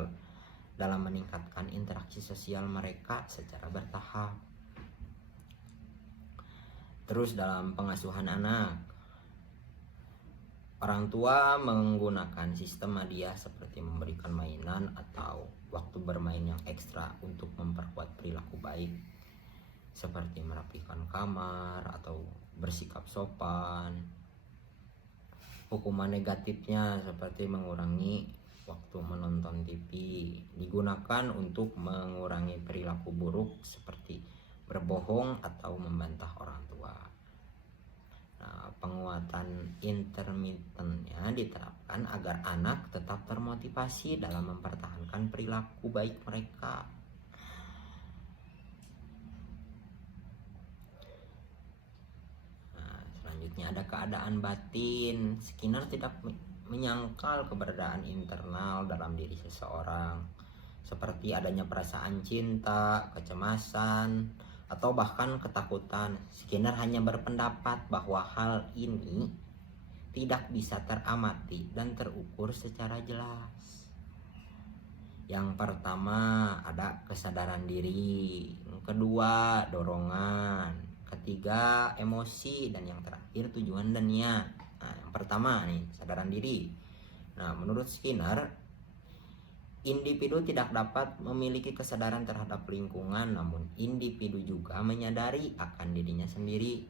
dalam meningkatkan interaksi sosial mereka secara bertahap. Terus dalam pengasuhan anak, orang tua menggunakan sistem hadiah seperti memberikan mainan atau waktu bermain yang ekstra untuk memperkuat perilaku baik, seperti merapikan kamar atau bersikap sopan. Hukuman negatifnya seperti mengurangi waktu menonton TV, digunakan untuk mengurangi perilaku buruk seperti berbohong atau membantah orang tua. Nah, penguatan intermittennya diterapkan agar anak tetap termotivasi dalam mempertahankan perilaku baik mereka. Selanjutnya ada keadaan batin. Skinner tidak menyangkal keberadaan internal dalam diri seseorang, seperti adanya perasaan cinta, kecemasan, atau bahkan ketakutan. Skinner hanya berpendapat bahwa hal ini tidak bisa teramati dan terukur secara jelas. Yang pertama ada kesadaran diri, yang kedua dorongan, ketiga emosi, dan yang terakhir tujuan dan niat. Nah, yang pertama nih, kesadaran diri. Nah, menurut Skinner, individu tidak dapat memiliki kesadaran terhadap lingkungan, namun individu juga menyadari akan dirinya sendiri.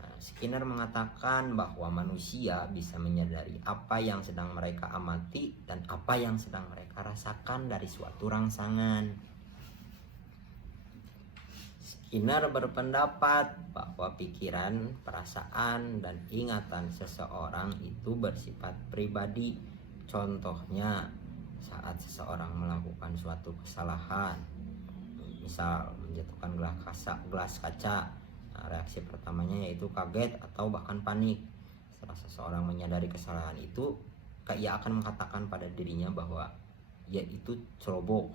Nah, Skinner mengatakan bahwa manusia bisa menyadari apa yang sedang mereka amati dan apa yang sedang mereka rasakan dari suatu rangsangan. Skinner berpendapat bahwa pikiran, perasaan, dan ingatan seseorang itu bersifat pribadi. Contohnya, saat seseorang melakukan suatu kesalahan, misal menjatuhkan gelas kaca, nah, reaksi pertamanya yaitu kaget atau bahkan panik. Setelah seseorang menyadari kesalahan itu, ia akan mengatakan pada dirinya bahwa ia itu ceroboh.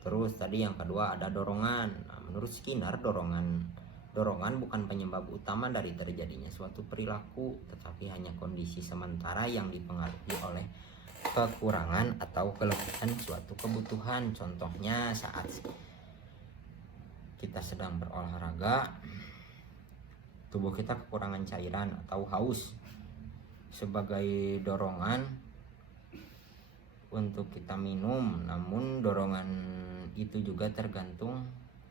Terus tadi yang kedua ada dorongan. Nah, menurut Skinner dorongan bukan penyebab utama dari terjadinya suatu perilaku, tetapi hanya kondisi sementara yang dipengaruhi oleh kekurangan atau kelebihan suatu kebutuhan. Contohnya saat kita sedang berolahraga, tubuh kita kekurangan cairan atau haus. Sebagai dorongan untuk kita minum, namun dorongan itu juga tergantung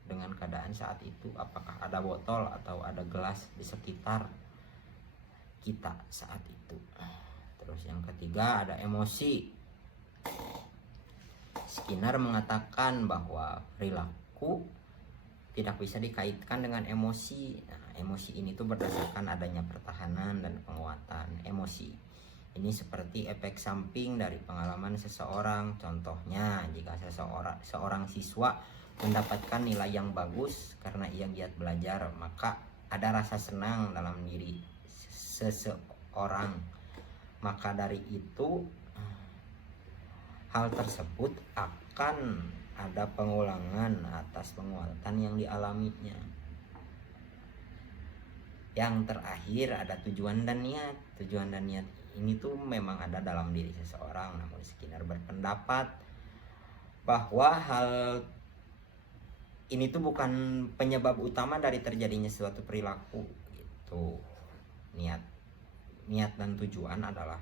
dengan keadaan saat itu, apakah ada botol atau ada gelas di sekitar kita saat itu. Terus yang ketiga ada emosi. Skinner mengatakan bahwa perilaku tidak bisa dikaitkan dengan emosi. Nah, emosi ini tuh berdasarkan adanya pertahanan dan penguatan emosi. Ini seperti efek samping dari pengalaman seseorang. Contohnya, jika seorang siswa mendapatkan nilai yang bagus karena ia giat belajar, maka ada rasa senang dalam diri seseorang. Maka dari itu, hal tersebut akan ada pengulangan atas penguatan yang dialaminya. Yang terakhir ada tujuan dan niat. Tujuan dan niat ini tuh memang ada dalam diri seseorang, namun Skinner berpendapat bahwa hal ini tuh bukan penyebab utama dari terjadinya suatu perilaku gitu. Niat dan tujuan adalah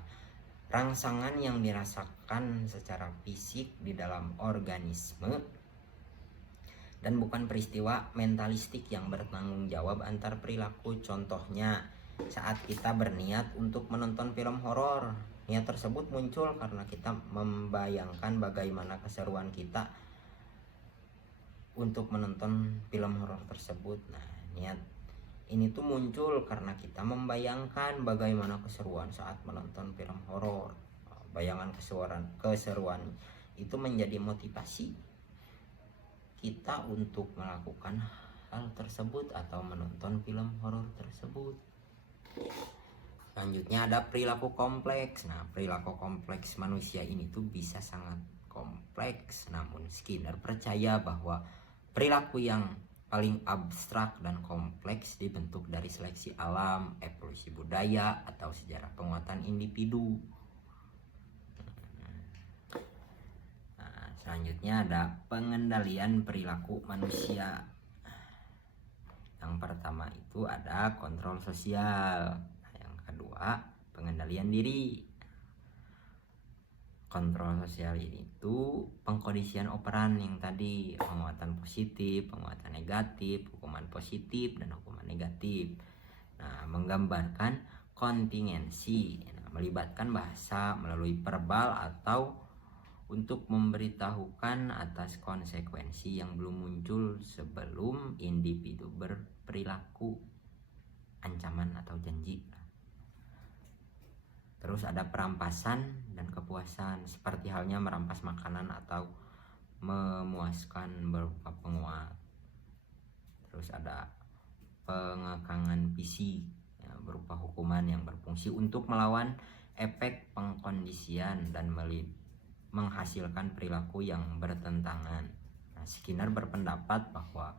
rangsangan yang dirasakan secara fisik di dalam organisme dan bukan peristiwa mentalistik yang bertanggung jawab antar perilaku. Contohnya, saat kita berniat untuk menonton film horor, niat tersebut muncul karena kita membayangkan bagaimana keseruan kita untuk menonton film horor tersebut. Nah, niat ini tuh muncul karena kita membayangkan bagaimana keseruan saat menonton film horor. Bayangan keseruan itu menjadi motivasi kita untuk melakukan hal tersebut atau menonton film horor tersebut. Selanjutnya ada perilaku kompleks. Nah, perilaku kompleks manusia ini tuh bisa sangat kompleks, namun Skinner percaya bahwa perilaku yang paling abstrak dan kompleks dibentuk dari seleksi alam, evolusi budaya, atau sejarah penguatan individu. Nah, selanjutnya ada pengendalian perilaku manusia. Yang pertama itu ada kontrol sosial. Nah, yang kedua pengendalian diri. Kontrol sosial ini itu pengkondisian operan yang tadi, penguatan positif, penguatan negatif, hukuman positif dan hukuman negatif. Nah, menggambarkan kontingensi, melibatkan bahasa melalui verbal atau untuk memberitahukan atas konsekuensi yang belum muncul sebelum individu berperilaku, ancaman atau janji. Terus ada perampasan dan kepuasan, seperti halnya merampas makanan atau memuaskan berupa penguat. Terus ada pengekangan fisik, ya, berupa hukuman yang berfungsi untuk melawan efek pengkondisian dan menghasilkan perilaku yang bertentangan. Nah, Skinner berpendapat bahwa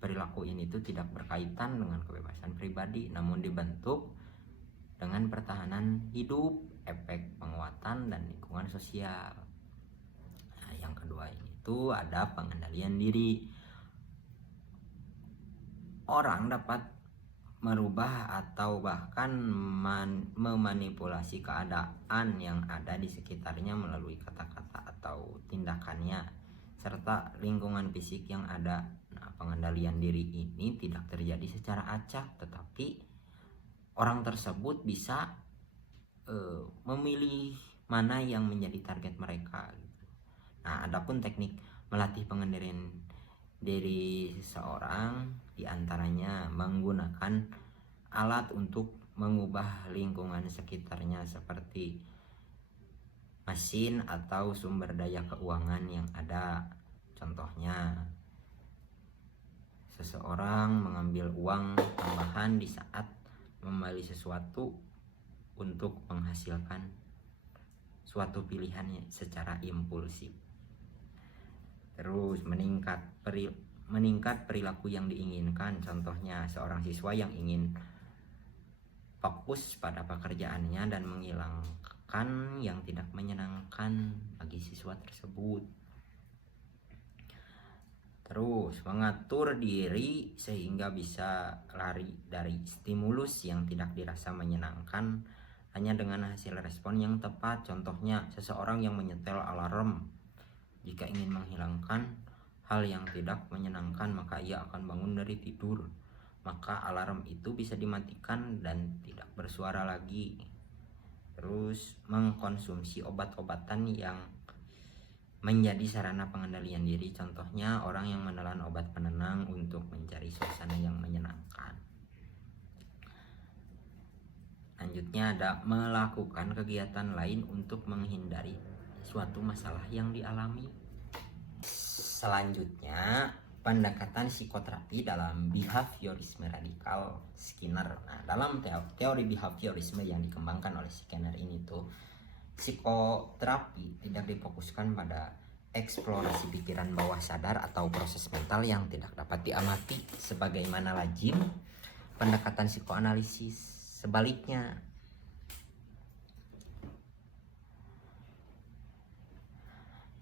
perilaku ini tuh tidak berkaitan dengan kebebasan pribadi, namun dibentuk dengan pertahanan hidup, efek penguatan, dan lingkungan sosial. Nah, yang kedua ini tuh ada pengendalian diri. Orang dapat merubah atau bahkan memanipulasi keadaan yang ada di sekitarnya melalui kata-kata atau tindakannya serta lingkungan fisik yang ada. Nah, pengendalian diri ini tidak terjadi secara acak, tetapi orang tersebut bisa memilih mana yang menjadi target mereka. Nah, adapun teknik melatih pengendalian diri seseorang diantaranya menggunakan alat untuk mengubah lingkungan sekitarnya seperti mesin atau sumber daya keuangan yang ada. Contohnya, seseorang mengambil uang tambahan di saat membeli sesuatu untuk menghasilkan suatu pilihannya secara impulsif. Terus meningkat perilaku yang diinginkan. Contohnya, seorang siswa yang ingin fokus pada pekerjaannya dan menghilangkan yang tidak menyenangkan bagi siswa tersebut. Terus mengatur diri sehingga bisa lari dari stimulus yang tidak dirasa menyenangkan hanya dengan hasil respon yang tepat. Contohnya, seseorang yang menyetel alarm jika ingin menghilangkan hal yang tidak menyenangkan, maka ia akan bangun dari tidur. Maka alarm itu bisa dimatikan dan tidak bersuara lagi. Terus mengkonsumsi obat-obatan yang menjadi sarana pengendalian diri. Contohnya, orang yang menelan obat penenang untuk mencari suasana yang menyenangkan. Lanjutnya ada melakukan kegiatan lain untuk menghindari suatu masalah yang dialami. Selanjutnya, pendekatan psikoterapi dalam behaviorisme radikal Skinner. Nah, dalam teori behaviorisme yang dikembangkan oleh Skinner ini tuh, psikoterapi tidak difokuskan pada eksplorasi pikiran bawah sadar atau proses mental yang tidak dapat diamati sebagaimana lazim pendekatan psikoanalisis. Sebaliknya,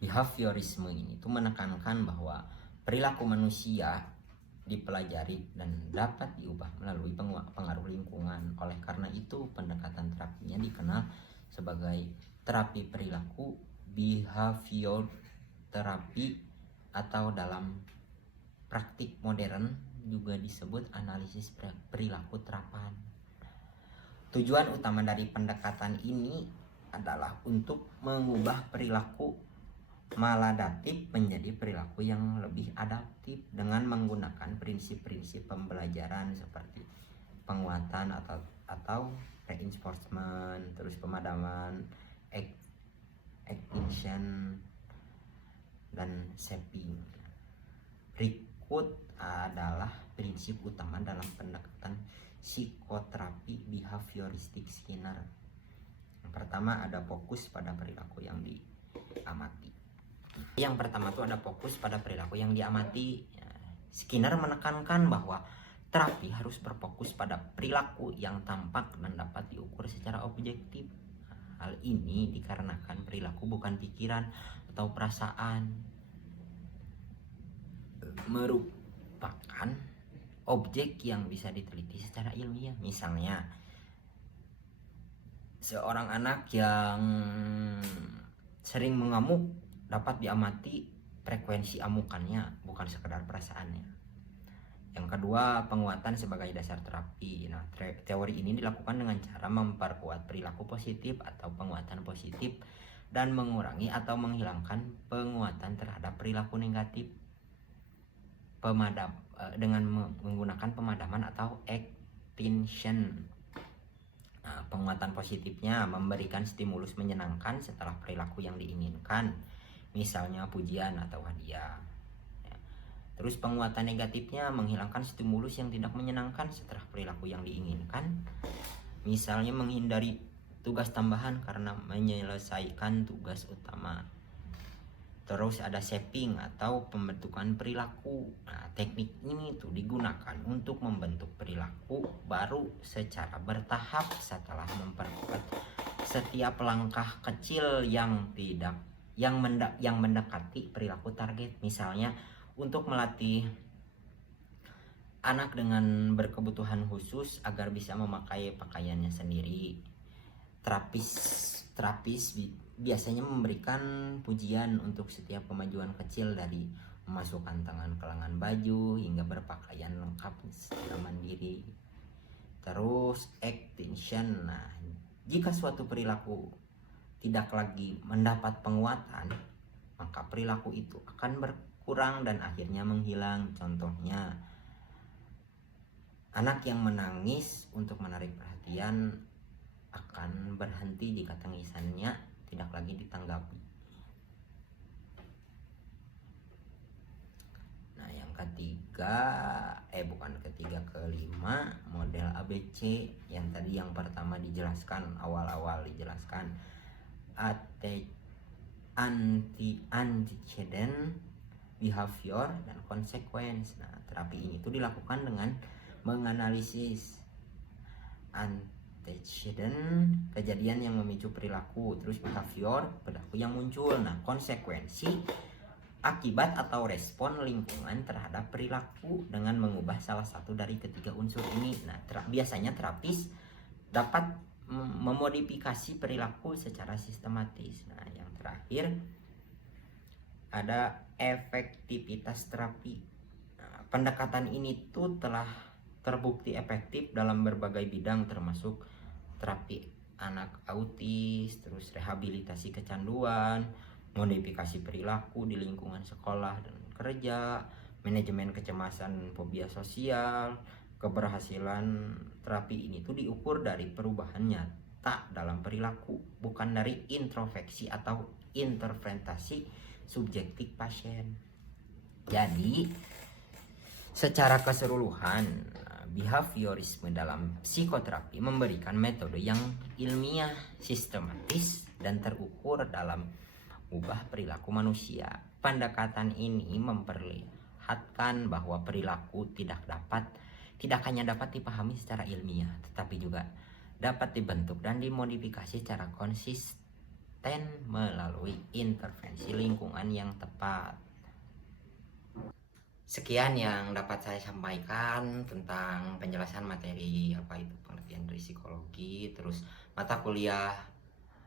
behaviorisme ini tuh menekankan bahwa perilaku manusia dipelajari dan dapat diubah melalui pengaruh lingkungan. Oleh karena itu, pendekatan terapinya dikenal sebagai terapi perilaku, behavior terapi, atau dalam praktik modern juga disebut analisis perilaku terapan. Tujuan utama dari pendekatan ini adalah untuk mengubah perilaku maladaptif menjadi perilaku yang lebih adaptif dengan menggunakan prinsip-prinsip pembelajaran seperti penguatan atau reinforcement, terus pemadaman, extinction, dan shaping. Berikut adalah prinsip utama dalam pendekatan psikoterapi behavioristik Skinner. Yang pertama ada fokus pada perilaku yang diamati. Yang pertama itu ada fokus pada perilaku yang diamati. Skinner menekankan bahwa terapi harus berfokus pada perilaku yang tampak dan dapat diukur secara objektif. Hal ini dikarenakan perilaku bukan pikiran atau perasaan, merupakan objek yang bisa diteliti secara ilmiah. Misalnya, seorang anak yang sering mengamuk dapat diamati frekuensi amukannya, bukan sekedar perasaannya. Yang kedua, penguatan sebagai dasar terapi. Nah, teori ini dilakukan dengan cara memperkuat perilaku positif atau penguatan positif dan mengurangi atau menghilangkan penguatan terhadap perilaku negatif dengan menggunakan pemadaman atau extinction. Nah, penguatan positifnya memberikan stimulus menyenangkan setelah perilaku yang diinginkan, misalnya pujian atau hadiah. Terus penguatan negatifnya menghilangkan stimulus yang tidak menyenangkan setelah perilaku yang diinginkan, misalnya menghindari tugas tambahan karena menyelesaikan tugas utama. Terus ada shaping atau pembentukan perilaku. Nah, teknik ini tuh digunakan untuk membentuk perilaku baru secara bertahap setelah memperkuat setiap langkah kecil yang mendekati perilaku target. Misalnya untuk melatih anak dengan berkebutuhan khusus agar bisa memakai pakaiannya sendiri. Terapis biasanya memberikan pujian untuk setiap kemajuan kecil, dari memasukkan tangan ke lengan baju hingga berpakaian lengkap secara mandiri. Terus extinction. Nah, jika suatu perilaku tidak lagi mendapat penguatan, maka perilaku itu akan berkurang dan akhirnya menghilang. Contohnya, anak yang menangis untuk menarik perhatian akan berhenti jika tangisannya tidak lagi ditanggapi. Nah, yang kelima, model ABC. Yang tadi yang pertama dijelaskan, awal-awal dijelaskan antecedent, behavior, dan consequence. Nah, terapi ini tuh dilakukan dengan menganalisis antecedent, kejadian yang memicu perilaku, terus behavior, perilaku yang muncul. Nah, konsekuensi, akibat atau respon lingkungan terhadap perilaku dengan mengubah salah satu dari ketiga unsur ini. Nah, biasanya terapis dapat memodifikasi perilaku secara sistematis. Nah, yang terakhir ada efektivitas terapi. Nah, pendekatan ini tuh telah terbukti efektif dalam berbagai bidang, termasuk terapi anak autis, terus rehabilitasi kecanduan, modifikasi perilaku di lingkungan sekolah dan kerja, manajemen kecemasan, fobia sosial, keberhasilan terapi ini tuh diukur dari perubahan nyata dalam perilaku, bukan dari introspeksi atau interpretasi subjektif pasien. Jadi secara keseluruhan, behaviorisme dalam psikoterapi memberikan metode yang ilmiah, sistematis, dan terukur dalam ubah perilaku manusia. Pendekatan ini memperlihatkan bahwa perilaku tidak hanya dapat dipahami secara ilmiah, tetapi juga dapat dibentuk dan dimodifikasi secara konsisten melalui intervensi lingkungan yang tepat. Sekian yang dapat saya sampaikan tentang penjelasan materi apa itu pengertian dari psikologi, terus mata kuliah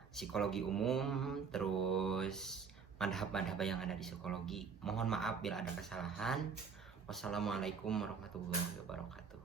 psikologi umum, terus madhab-madhab yang ada di psikologi. Mohon maaf bila ada kesalahan. Wassalamualaikum warahmatullahi wabarakatuh.